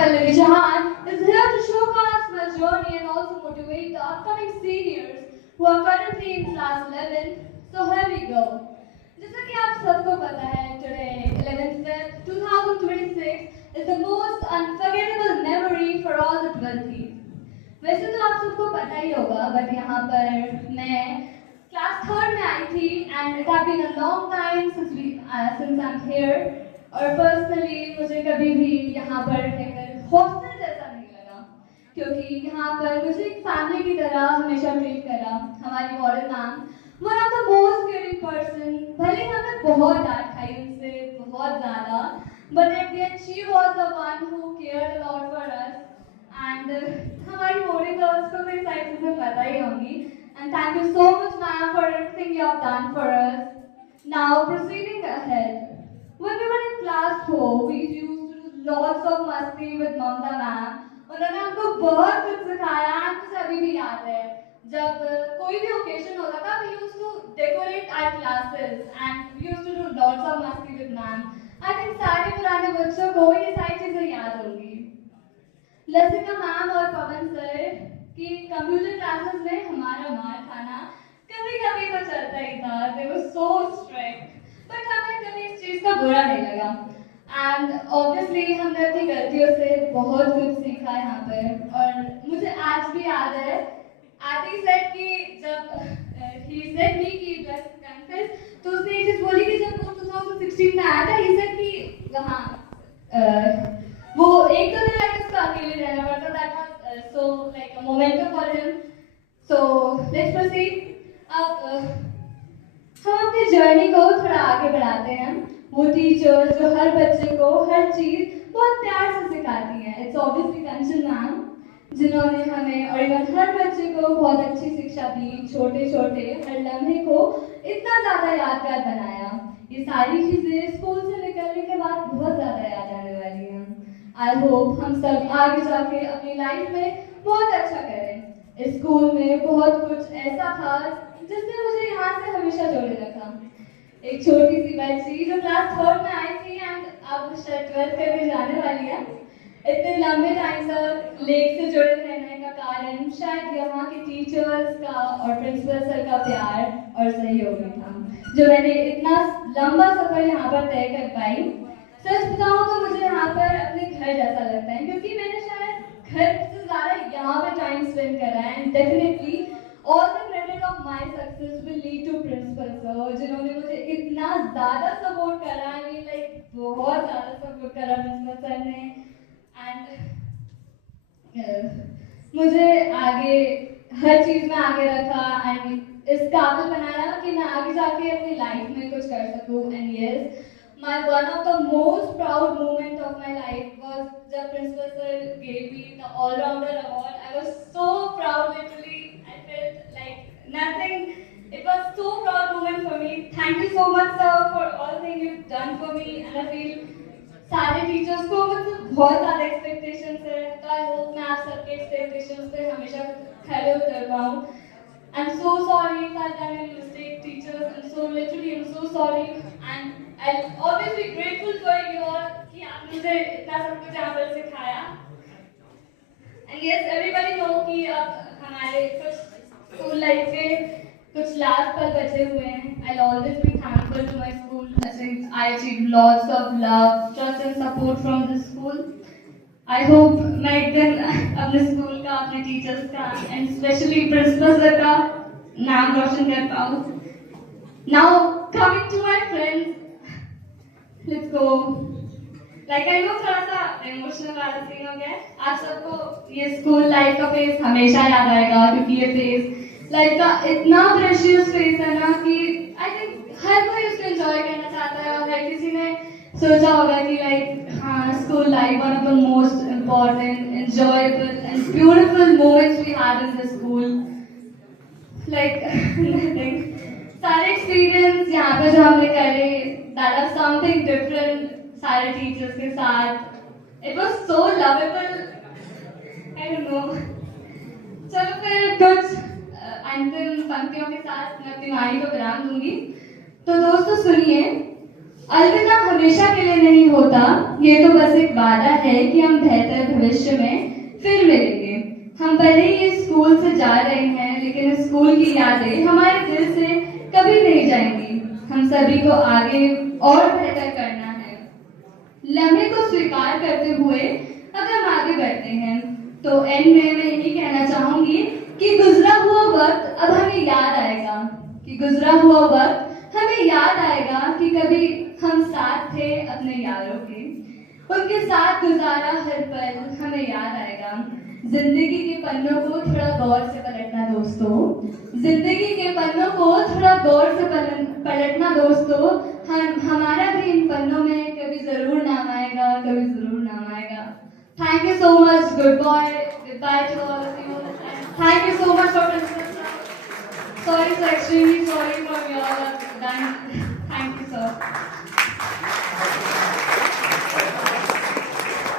Pallavi Jahan is here to showcase my journey and also motivate the upcoming seniors who are currently in class 11. So here we go. जैसा कि आप सबको पता है, today 11th Feb 2026 is the most unforgettable memory for all the 12th. वैसे तो आप सबको पता ही होगा, बट यहाँ पर मैं क्लास 3rd में आई थी and it has been a long time since I'm here. और पर्सनली मुझे कभी भी यहाँ पर रहकर हॉस्टल जैसा नहीं लगा, क्योंकि यहाँ पर मुझे एक फैमिली की तरह हमेशा ट्रीट करा हमारी warden ma'am, one of the most caring person. भले हमें बहुत डांट खाई उनसे, बहुत ज़्यादा, but at the end she was the one who cared a lot for us. And हमारी बोर्डिंग गर्ल्स को मेरी साइड से पता ही होंगी। And thank you so much ma'am for everything you have done for us. Now proceeding ahead, when we were in class 4, we used to do lots of मस्ती with Mamta ma'am. उन्होंने हमको बहुत कुछ सिखाया, मुझे अभी भी याद है। जब कोई भी occasion होता था, we used to decorate our classes and we used to do lots of मस्ती with ma'am. I think सारे पुराने बच्चों को ये सारी चीजें याद होंगी। लसिका मैम और पवन सर की कंप्यूटर क्लासेस में हमारा मार खाना कभी-कभी तो चलता ही था। They were so strict. But हमें कभी इस चीज़ का बुरा नहीं लगा। एंड ऑब्वियसली हमने अपनी गलतियों से बहुत कुछ सीखा यहाँ पर। और मुझे आज भी याद है, आदि सेट की जब ही सेट मी की ड्रेस कन्फेस, तो उसने एक चीज़ बोली कि जब वो 2016 में आया था, ही सेट की वहाँ वो एक तो दिन आगे उसका अकेले रहना पड़ता था, so like a momentum for him. So let's proceed. अब हम अपनी जर्नी को थोड़ा आगे बढ़ाते हैं। वो टीचर जो हर बच्चे को हर चीज़ बहुत प्यार से सिखाती हैं, इट्स ऑब्वियसली कंचन मैम, जिन्होंने हमें और इवन हर बच्चे को बहुत अच्छी शिक्षा दी, छोटे छोटे हर लम्हे को इतना ज़्यादा यादगार बनाया। ये सारी चीज़ें स्कूल से निकलने के बाद बहुत ज़्यादा याद आने वाली हैं। आई होप हम सब आगे जाके अपनी लाइफ में बहुत अच्छा करें। स्कूल में बहुत कुछ ऐसा था जिसने मुझे यहाँ से हमेशा जोड़े रखा। एक छोटी सी बच्ची जो क्लास 3rd में आई थी एंड अब शायद 12th करके जाने वाली है। इतने लंबे टाइम तक लेक से जुड़े रहने का कारण शायद यहाँ के टीचर्स का और प्रिंसिपल सर का प्यार और सहयोग था, जो मैंने इतना लंबा सफर यहाँ पर तय कर पाई। सच बताऊँ तो मुझे यहाँ पर अपने घर जैसा लगता है, क्योंकि मैंने शायद घर से ज़्यादा यहाँ पर टाइम स्पेंड करा है। And definitely all the credit of my success will lead to principal sir, जिन्होंने मुझे इतना ज़्यादा सपोर्ट करा, बहुत ज़्यादा सपोर्ट करा प्रिंसिपल सर ने। एंड मुझे आगे हर चीज़ में आगे रखा एंड इस काबिल बनाया कि मैं आगे जाके अपनी लाइफ में कुछ कर सकूँ। And yes, my one of the most proud moment of my life was जब principal sir gave me the all-rounder award. I was so proud, literally. Like nothing. It was so proud moment for me. Thank you so much, sir, for all things you've done for me. And I feel सारे teachers को मुझसे बहुत ज़्यादा expectations है, तो I hope मैं आप सबके एक्सपेक्टेशंस पे हमेशा खरे उतर पाऊँ। I'm so sorry if I've done any mistake, teachers. I'm so literally, I'm so sorry. And I'll always be grateful for you all कि आपने मुझे इतना सब कुछ यहाँ पर सिखाया। And yes, everybody know कि अब हमारे कुछ स्कूल लाइफ के कुछ लास्ट पल बचे हुए हैं। I'll always be thankful to my school since I achieved lots of love, trust and support from this school. I hope मैं एक दिन अपने स्कूल का, अपने टीचर्स का and especially प्रिंसिपल सर का नाम रोशन कर पाऊँ। Now coming to my friends, let's go. Like I know थोड़ा सा इमोशनल वाला सीन हो गया। आप सबको ये स्कूल लाइफ का फेज हमेशा याद आएगा, क्योंकि ये फेज लाइफ का इतना प्रेशियस फेज है ना कि आई थिंक हर कोई उसको एंजॉय करना चाहता है। और हर किसी ने सोचा होगा कि लाइक हाँ, school life one of the most important, enjoyable and beautiful moments we had in the school. Like सारे एक्सपीरियंस यहाँ पे जो हमने करे, दैट आर समथिंग डिफरेंट सारे टीचर्स के साथ। It was so lovable, I don't know. चलो फिर कुछ अंतिम पंक्तियों के साथ मैं अपनी वाणी को विराम दूंगी। तो दोस्तों सुनिए, अलविदा हमेशा के लिए नहीं होता, ये तो बस एक वादा है कि हम बेहतर भविष्य में फिर मिलेंगे। हम भले ही इस स्कूल से जा रहे हैं, लेकिन इस स्कूल की यादें हमारे दिल से कभी नहीं जाएंगी। हम सभी को आगे और बेहतर करना है। लम्हे को स्वीकार करते हुए अगर हम आगे बढ़ते हैं तो एंड में मैं यही कहना चाहूंगी कि गुजरा हुआ वक्त अब हमें याद आएगा, कि गुजरा हुआ वक्त हमें याद आएगा कि कभी हम साथ थे अपने यारों के, उनके साथ गुजारा हर पल हमें याद आएगा। जिंदगी के पन्नों को थोड़ा गौर से पलटना दोस्तों, जिंदगी के पन्नों को थोड़ा गौर से पलटना दोस्तों। हमारा भी इन पन्नों में कभी जरूर नाम आएगा, कभी जरूर नाम आएगा। Thank you so much, good by two all of you, thank you so much for sorry sir, extremely sorry for your thank you sir.